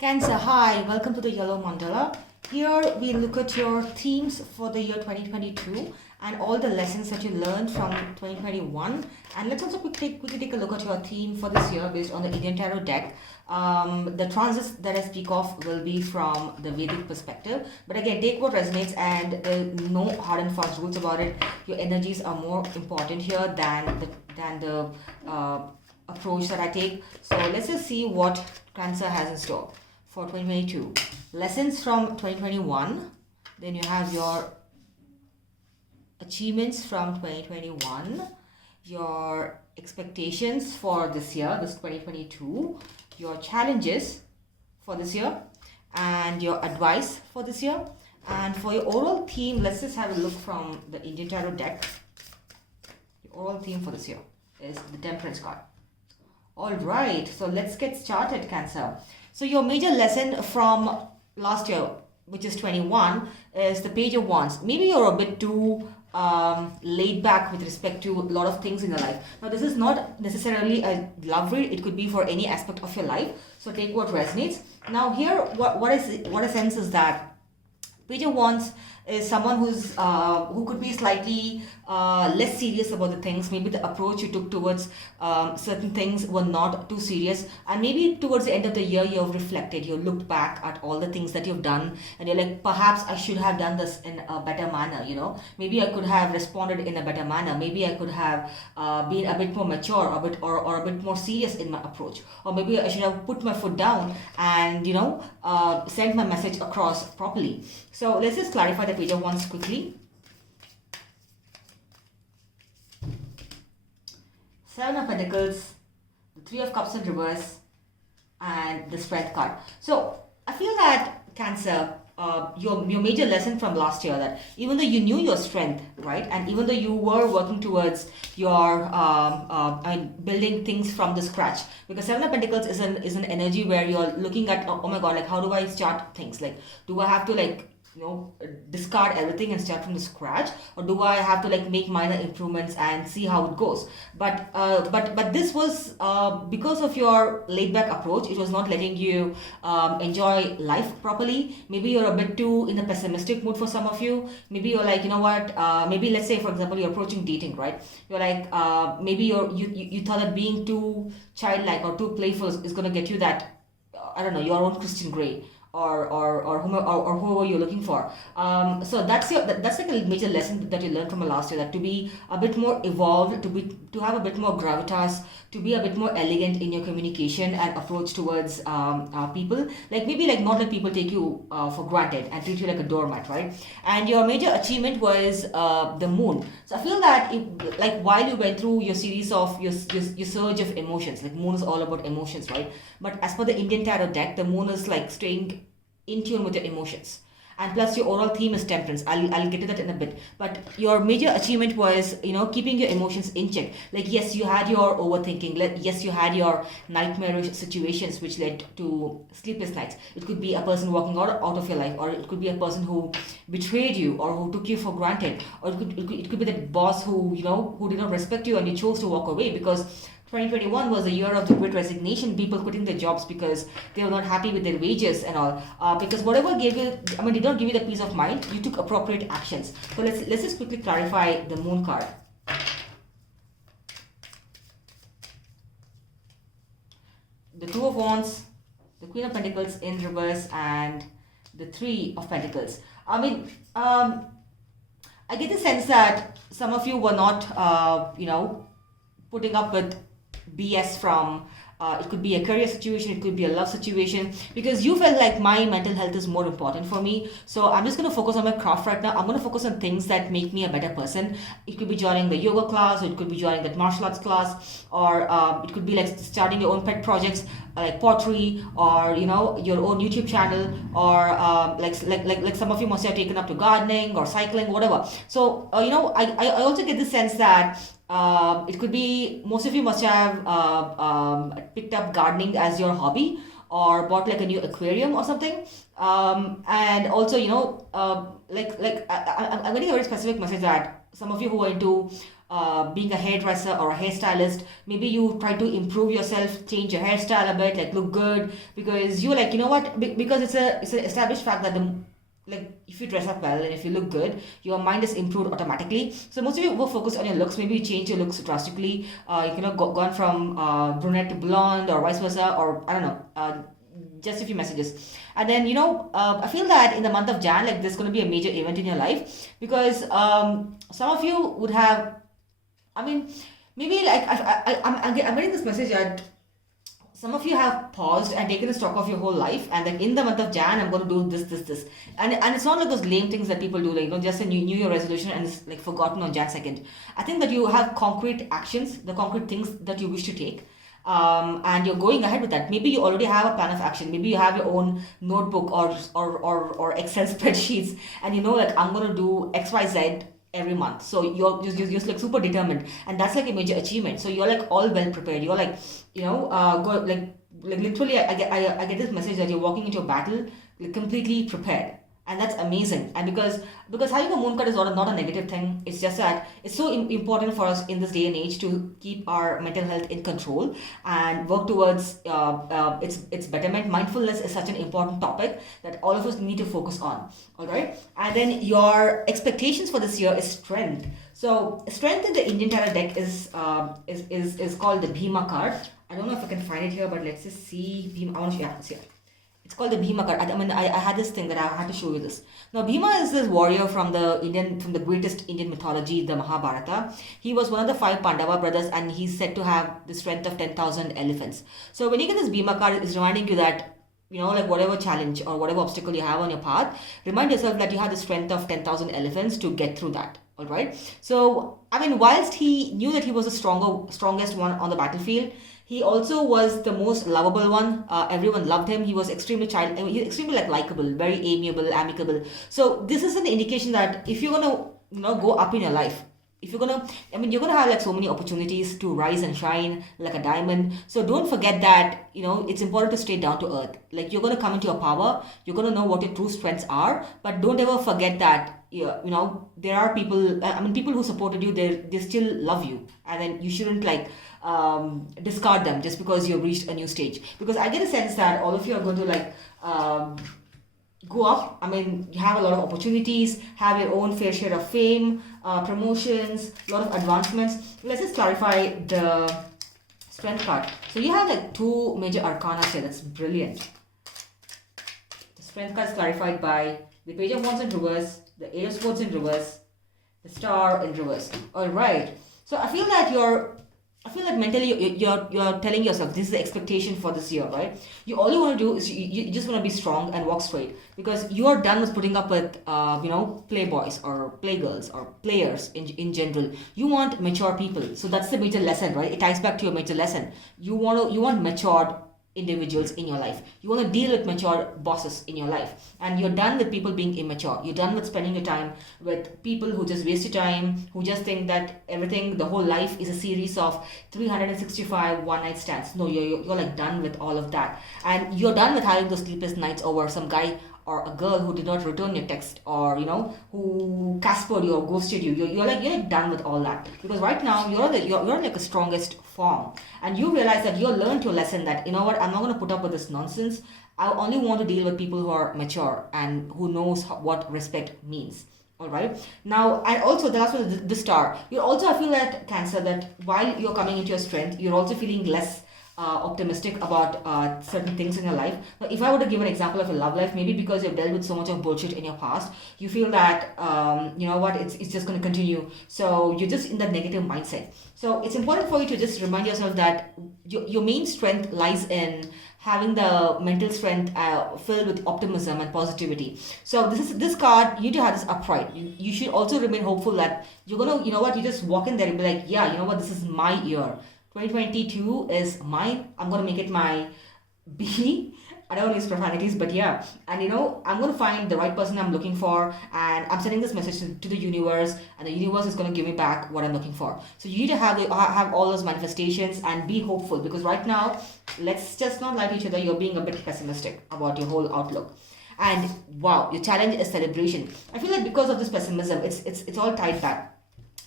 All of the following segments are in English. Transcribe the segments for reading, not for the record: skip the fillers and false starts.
Cancer, hi, welcome to the Yellow Mandala. Here we look at your themes for the year 2022 and all the lessons that you learned from 2021. And let's also quickly take a look at your theme for this year based on the Indian Tarot deck. The transits that I speak of will be from the Vedic perspective. But again, take what resonates, and no hard and fast rules about it. Your energies are more important here than the approach that I take. So let's just see what Cancer has in store for 2022. Lessons from 2021. Then you have your achievements from 2021, your expectations for this year, this 2022, your challenges for this year, and your advice for this year. And for your oral theme, let's just have a look from the Indian Tarot deck. The oral theme for this year is the Temperance card. All right, so let's get started, Cancer. So your major lesson from last year, which is 21, is the Page of Wands. Maybe you're a bit too laid back with respect to a lot of things in your life. Now, this is not necessarily a love read. It could be for any aspect of your life. So take what resonates. Now here, what I sense is that Page of Wands is someone who could be slightly less serious about the things. Maybe the approach you took towards certain things were not too serious, and maybe towards the end of the year you have reflected, you looked back at all the things that you've done, and you're like, perhaps I should have done this in a better manner. Maybe I could have responded in a better manner. Maybe I could have been a bit more mature, or a bit more serious in my approach, or maybe I should have put my foot down and sent my message across properly. So let's just clarify the Page of Wands quickly. Seven of Pentacles, the Three of Cups in reverse, and the Strength card. So I feel that Cancer, your major lesson from last year, that even though you knew your strength, right, and even though you were working towards your building things from the scratch, because Seven of Pentacles is an energy where you're looking at, oh my God, like how do I start things? Like, do I have to discard everything and start from the scratch, or do I have to make minor improvements and see how it goes? But this was because of your laid back approach. It was not letting you enjoy life properly. Maybe you're a bit too in a pessimistic mood for some of you. Maybe you're like, maybe let's say, for example, you're approaching dating, right? You're like, maybe you thought that being too childlike or too playful is going to get you that, I don't know, your own Christian Grey, or whoever you're looking for. So that's like a major lesson that you learned from last year, that to be a bit more evolved, to have a bit more gravitas, to be a bit more elegant in your communication and approach towards people. Maybe not let people take you for granted and treat you like a doormat, right? And your major achievement was the Moon. So I feel that while you went through your series of your surge of emotions, Moon is all about emotions, right? But as per the Indian Tarot deck, the Moon is staying in tune with your emotions, and plus your overall theme is Temperance. I'll get to that in a bit. But your major achievement was keeping your emotions in check. Yes, you had your overthinking. Yes, you had your nightmarish situations which led to sleepless nights. It could be a person walking out of your life, or it could be a person who betrayed you or who took you for granted, or it could be that boss who did not respect you and you chose to walk away, because 2021 was the year of the Great Resignation, people quitting their jobs because they were not happy with their wages and all. Because whatever gave you, did not give you the peace of mind, you took appropriate actions. So let's just quickly clarify the Moon card. The Two of Wands, the Queen of Pentacles in reverse, and the Three of Pentacles. I get the sense that some of you were not, putting up with BS from it could be a career situation, it could be a love situation, because you felt like my mental health is more important for me. So I'm just going to focus on my craft right now. I'm going to focus on things that make me a better person. It could be joining the yoga class, or it could be joining that martial arts class, or it could be starting your own pet projects like pottery, or your own YouTube channel, or like some of you must have taken up to gardening or cycling, whatever. So I also get the sense that it could be most of you must have picked up gardening as your hobby, or bought a new aquarium or something. And also I'm getting a very specific message that some of you who are into being a hairdresser or a hairstylist. Maybe you try to improve yourself, change your hairstyle a bit, like look good, because you're like, you know what, because it's an established fact that like if you dress up well and if you look good, your mind is improved automatically. So most of you will focus on your looks. Maybe you change your looks drastically. You know, gone from brunette to blonde or vice versa, or I don't know, just a few messages. And then, you know, I feel that in the month of Jan, like there's going to be a major event in your life, because some of you would have, I mean, maybe like I'm getting this message that some of you have paused and taken a stock of your whole life, and like in the month of Jan, I'm going to do this, and it's not like those lame things that people do, like, you know, just a new year resolution and it's like forgotten on Jan 2nd. I think that you have concrete actions, the concrete things that you wish to take, and you're going ahead with that. Maybe you already have a plan of action. Maybe you have your own notebook or Excel spreadsheets, and you know, like, I'm going to do XYZ every month. So you're just like super determined, and that's like a major achievement. So you're like all well prepared. You're like, you know, go like literally, I get this message that you're walking into a battle like completely prepared, and that's amazing. And because having a moon card is not a negative thing. It's just that it's so important for us in this day and age to keep our mental health in control and work towards its betterment. Mindfulness is such an important topic that all of us need to focus on. All right, and then your expectations for this year is strength. So strength in the Indian tarot deck is called the Bhima card. I don't know if I can find it here, but let's just see. Bhima, I want to, yeah, it's here. It's called the Bhima card. I mean, I had this thing that I had to show you this. Now, Bhima is this warrior from the greatest Indian mythology, the Mahabharata. He was one of the 5 Pandava brothers, and he's said to have the strength of 10,000 elephants. So when you get this Bhima card, it's reminding you that, you know, like whatever challenge or whatever obstacle you have on your path, remind yourself that you have the strength of 10,000 elephants to get through that. All right. So, I mean, whilst he knew that he was the strongest one on the battlefield, he also was the most lovable one. Everyone loved him. He was extremely like likable, very amiable, amicable. So this is an indication that if you're gonna, you know, go up in your life, if you're gonna, I mean, you're gonna have like so many opportunities to rise and shine like a diamond. So don't forget that, you know, it's important to stay down to earth. Like, you're gonna come into your power. You're gonna know what your true strengths are, but don't ever forget that. Yeah, you know, there are people, I mean, people who supported you, they still love you, and then you shouldn't like discard them just because you've reached a new stage. Because I get a sense that all of you are going to like go up. I mean, you have a lot of opportunities, have your own fair share of fame, promotions, a lot of advancements. Let's just clarify the strength card. So you have like 2 major arcana here. That's brilliant. The strength card is clarified by the Page of Wands in reverse, the 8 of Swords in reverse, the Star in reverse. All right. So I feel like mentally you're telling yourself this is the expectation for this year, right? All you want to do is you just want to be strong and walk straight, because you are done with putting up with you know, playboys or playgirls or players in general. You want mature people. So that's the major lesson, right? It ties back to your major lesson. You want matured individuals in your life. You want to deal with mature bosses in your life, and you're done with people being immature. You're done with spending your time with people who just waste your time, who just think that the whole life is a series of 365 one night stands. No, you're like done with all of that, and you're done with having those sleepless nights over some guy or a girl who did not return your text, or, you know, who caspered you or ghosted you. You're like done with all that, because right now you're like a strongest form, and you realize that you learned your lesson, that, you know what, I'm not going to put up with this nonsense. I only want to deal with people who are mature and who knows what respect means. All right. Now, and also the last one is the Star. You're also, I feel that, Cancer, that while you're coming into your strength, you're also feeling less optimistic about certain things in your life. But if I were to give an example of a love life, maybe because you've dealt with so much of bullshit in your past, you feel that, you know what, it's just going to continue. So you're just in that negative mindset. So it's important for you to just remind yourself that your main strength lies in having the mental strength filled with optimism and positivity. So this card, you need to have this upright. You should also remain hopeful that you're gonna, you know what, you just walk in there and be like, yeah, you know what, this is my year. 2022 is mine. I'm gonna make it my B. I don't use profanities, but yeah. And, you know, I'm gonna find the right person I'm looking for, and I'm sending this message to the universe, and the universe is gonna give me back what I'm looking for. So you need to have all those manifestations and be hopeful, because right now, let's just not lie to each other, you're being a bit pessimistic about your whole outlook. And wow, your challenge is celebration. I feel like because of this pessimism, it's all tied back.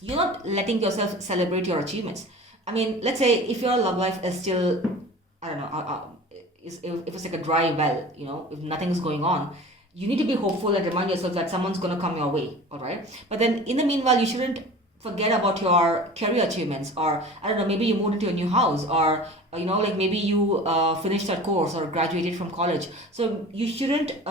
you're not letting yourself celebrate your achievements. I mean, let's say if your love life is still, I don't know, if it's like a dry well, if nothing is going on, you need to be hopeful and remind yourself that someone's going to come your way, all right? But then in the meanwhile, you shouldn't forget about your career achievements, or I don't know, maybe you moved into a new house, or like maybe you finished that course or graduated from college. So you shouldn't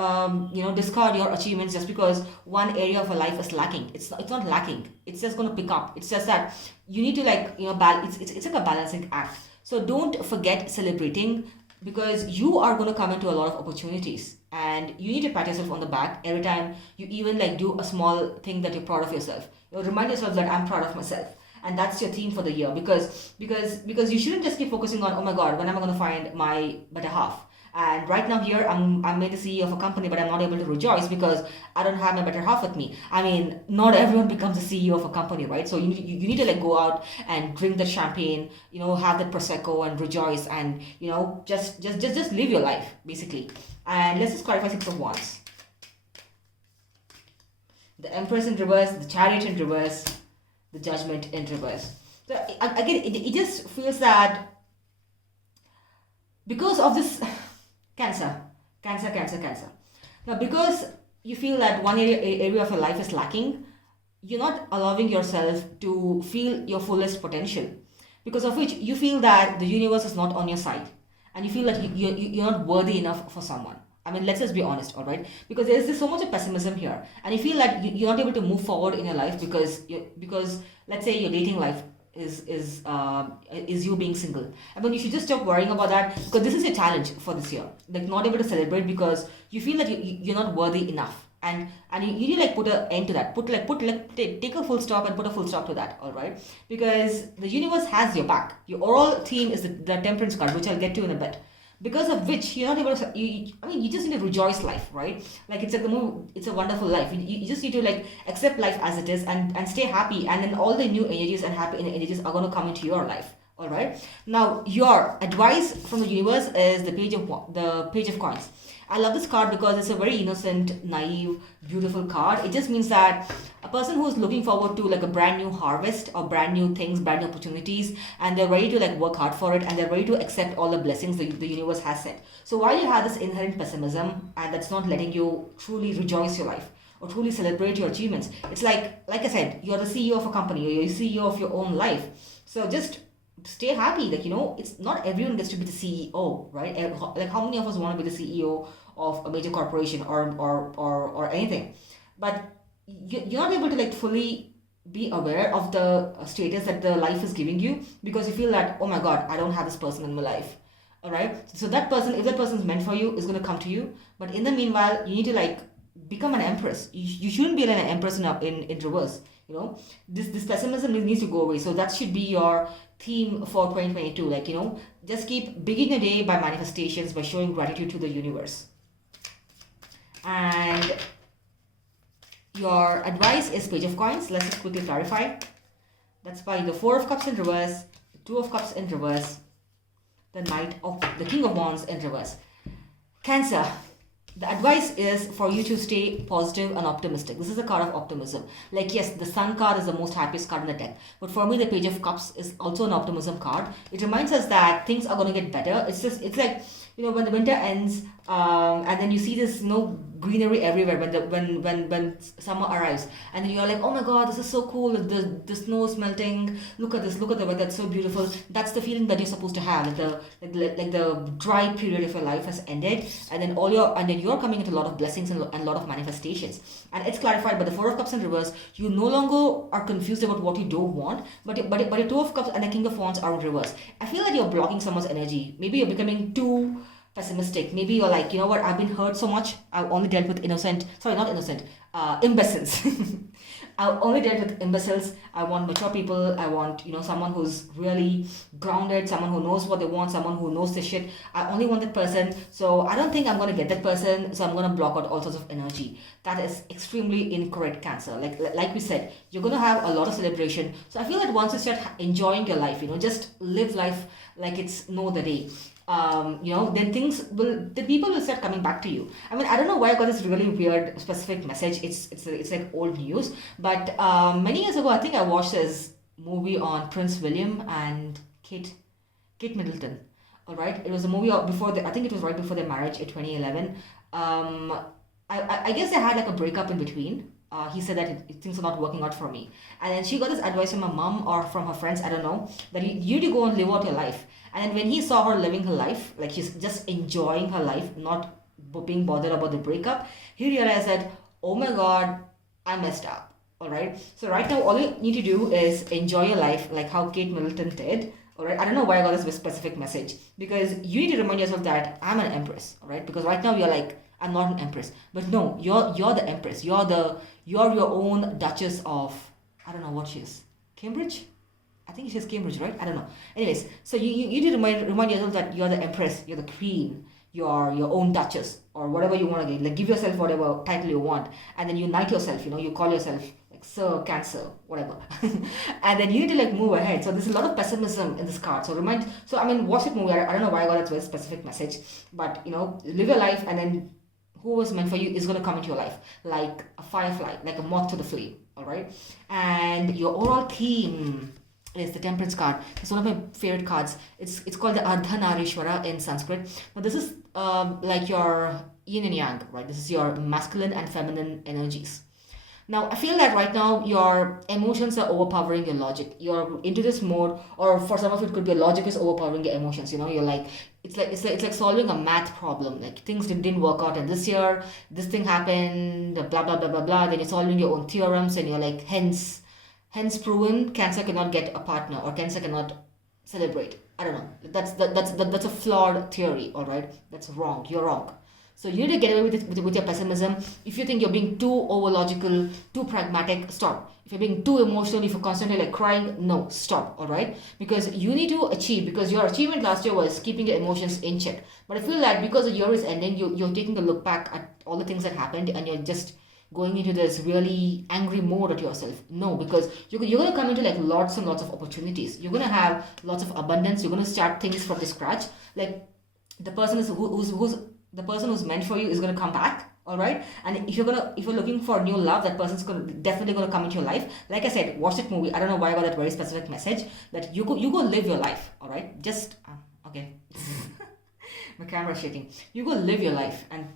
discard your achievements just because one area of your life is lacking. It's not lacking, it's just going to pick up. It's just that you need to it's like a balancing act. So don't forget celebrating, because you are going to come into a lot of opportunities, and you need to pat yourself on the back every time you even do a small thing that you're proud of yourself. Remind yourself that I'm proud of myself, and that's your theme for the year, because you shouldn't just keep focusing on, oh my god, when am I going to find my better half. And right now here, I'm made the CEO of a company, but I'm not able to rejoice because I don't have my better half with me. I mean, not everyone becomes the CEO of a company, right? So you need to go out and drink the champagne, have that prosecco and rejoice, and just live your life basically. And let's just clarify Six of Wands. The Empress in reverse, the Chariot in reverse, the Judgment in reverse. So again, it just feels that because of this Cancer. Now, because you feel that one area of your life is lacking, you're not allowing yourself to feel your fullest potential, because of which you feel that the universe is not on your side, and you feel that you're not worthy enough for someone. I mean, let's just be honest, all right? Because there's so much of pessimism here, and you feel that you're not able to move forward in your life because let's say your dating life is you being single. I mean, you should just stop worrying about that, because this is your challenge for this year. Not able to celebrate because you feel that you're not worthy enough, and you need to put an end to that. Take a full stop and put a full stop to that, all right? Because the universe has your back. Your overall theme is the Temperance card, which I'll get to in a bit. Because of which you're not able to, you just need to rejoice life, right? It's like the movie, It's a Wonderful Life. You just need to accept life as it is, and stay happy, and then all the new energies and happy energies are going to come into your life, all right? Now, your advice from the universe is the Page of Coins. I love this card because it's a very innocent, naive, beautiful card. It just means that a person who is looking forward to a brand new harvest, or brand new things, brand new opportunities, and they're ready to work hard for it, and they're ready to accept all the blessings the universe has sent. So while you have this inherent pessimism, and that's not letting you truly rejoice your life or truly celebrate your achievements, it's like I said, you're the CEO of a company, or you're the CEO of your own life. So just stay happy. It's not everyone gets to be the CEO, right? How many of us want to be the CEO of a major corporation or anything? But you're not able to fully be aware of the status that the life is giving you, because you feel that, oh my god, I don't have this person in my life, all right? So that person, if that person is meant for you, is going to come to you. But in the meanwhile, you need to become an empress. You shouldn't be an empress in reverse. This pessimism needs to go away. So that should be your theme for 2022. Just keep beginning the day by manifestations, by showing gratitude to the universe. And your advice is Page of Coins. Let's just quickly clarify. That's by the Four of Cups in reverse, the Two of Cups in reverse, the King of Wands in reverse. Cancer. The advice is for you to stay positive and optimistic. This is a card of optimism. Yes, the Sun card is the most happiest card in the deck. But for me, the Page of Cups is also an optimism card. It reminds us that things are going to get better. It's like, when the winter ends, and then you see this, greenery everywhere when summer arrives, and then you're like, oh my god, this is so cool, the snow is melting, look at the weather, it's so beautiful. That's the feeling that you're supposed to have. The dry period of your life has ended, and then you're coming into a lot of blessings and a lot of manifestations. And it's clarified by the Four of Cups in reverse. You no longer are confused about what you don't want, but your Two of Cups and the King of Wands are in reverse. I feel that you're blocking someone's energy. Maybe you're becoming too pessimistic. Maybe you're like, you know what, I've been hurt so much, I've only dealt with imbeciles. I've only dealt with imbeciles. I want mature people. I want, someone who's really grounded, someone who knows what they want, someone who knows the shit. I only want that person. So I don't think I'm going to get that person. So I'm going to block out all sorts of energy. That is extremely incorrect, Cancer. Like we said, you're going to have a lot of celebration. So I feel that once you start enjoying your life, just live life like it's no other day. then the people will start coming back to you. I mean, I don't know why I got this really weird specific message. It's like old news, but many years ago, I think I watched this movie on Prince William and Kate Middleton. All right, it was a movie before I think it was right before their marriage in 2011. Um, I guess they had like a breakup in between. He said that things are not working out for me, and then she got this advice from her mom or from her friends, I don't know, that you need to go and live out your life. And then when he saw her living her life, like she's just enjoying her life, not being bothered about the breakup, he realized that, oh my god, I messed up. All right, so right now all you need to do is enjoy your life, like how Kate Middleton did. All right, I don't know why I got this specific message, because you need to remind yourself that I'm an empress. All right, because right now you're like, I'm not an empress, but no, you're the empress. You're your own Duchess of, I don't know what she is, Cambridge. I think she's Cambridge, right? I don't know. Anyways, so you need to remind yourself that you're the empress, you're the queen, you're your own duchess, or whatever you want to get. Like, give yourself whatever title you want, and then you knight yourself. You call yourself like Sir Cancer, whatever, and then you need to like move ahead. So there's a lot of pessimism in this card. So I mean, watch it movie. I don't know why I got that very specific message, but live your life, and then who was meant for you is going to come into your life like a firefly, like a moth to the flame. All right, and your overall theme is the Temperance card. It's one of my favorite cards. It's called the Ardhanarishwara in Sanskrit. Now this is like your yin and yang, right? This is your masculine and feminine energies. Now I feel that right now your emotions are overpowering your logic. You're into this mode, or for some of it could be logic is overpowering your emotions. You're like it's like solving a math problem. Like things didn't work out, and this year this thing happened, blah blah blah blah blah. Then you're solving your own theorems, and you're like hence proven Cancer cannot get a partner, or Cancer cannot celebrate. I don't know. That's a flawed theory. All right, that's wrong. You're wrong. So you need to get away with your pessimism. If you think you're being too over logical, too pragmatic, stop. If you're being too emotional, if you're constantly like crying, no, stop. All right, because you need to achieve. Because your achievement last year was keeping your emotions in check. But I feel like because the year is ending, you're taking a look back at all the things that happened, and you're just going into this really angry mode at yourself. No, because you're going to come into like lots and lots of opportunities. You're going to have lots of abundance. You're going to start things from the scratch. Like the person who's meant for you is going to come back. All right, and if you're looking for new love, that person's definitely going to come into your life. Like I said, watch that movie. I don't know why I got that very specific message that you go live your life. All right, just okay. My camera's shaking. You go live your life, and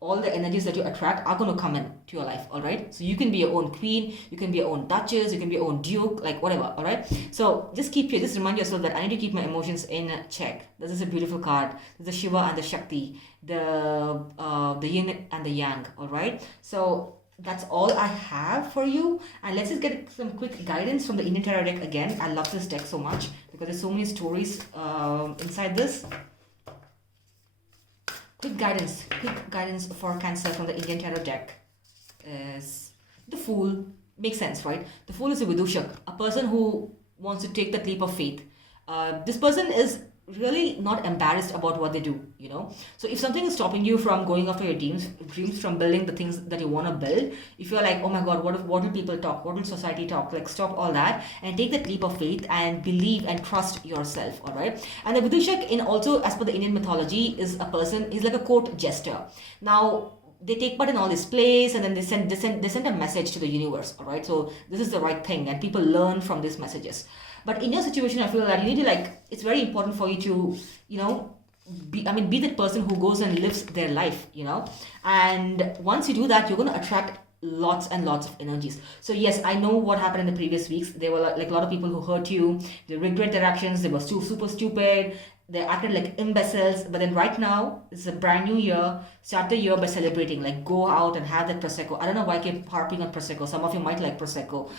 all the energies that you attract are going to come in to your life. All right, so you can be your own queen, you can be your own duchess, you can be your own duke, like whatever. All right, so just remind yourself that I need to keep my emotions in check. This is a beautiful card. There's the Shiva and the Shakti, the yin and the yang. All right, so that's all I have for you, and let's just get some quick guidance from the Indian Tarot deck again. I love this deck so much because there's so many stories inside this. Quick guidance for Cancer from the Indian Tarot deck is the Fool. Makes sense, right? The Fool is a Vidushak, a person who wants to take that leap of faith. This person is really not embarrassed about what they do, So if something is stopping you from going after your dreams from building the things that you want to build, if you're like, oh my god, what will people talk? What will society talk? Like, stop all that and take that leap of faith and believe and trust yourself, all right? And the Vidushak, also as per the Indian mythology, is a person, he's like a court jester. Now, they take part in all this plays, and then they send a message to the universe, all right? So this is the right thing, and people learn from these messages. But in your situation, I feel that you need to it's very important for you to, be that person who goes and lives their life, And once you do that, you're going to attract lots and lots of energies. So yes, I know what happened in the previous weeks. There were like a lot of people who hurt you. They regret their actions. They were super stupid. They acted like imbeciles. But then right now, it's a brand new year. Start the year by celebrating. Like, go out and have that Prosecco. I don't know why I keep harping on Prosecco. Some of you might like Prosecco.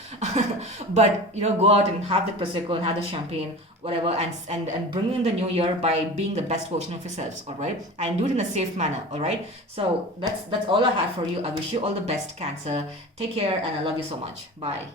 But, go out and have the Prosecco and have the champagne, whatever, and bring in the new year by being the best version of yourselves, all right? And do it in a safe manner, all right? So that's all I have for you. I wish you all the best, Cancer. Take care, and I love you so much. Bye.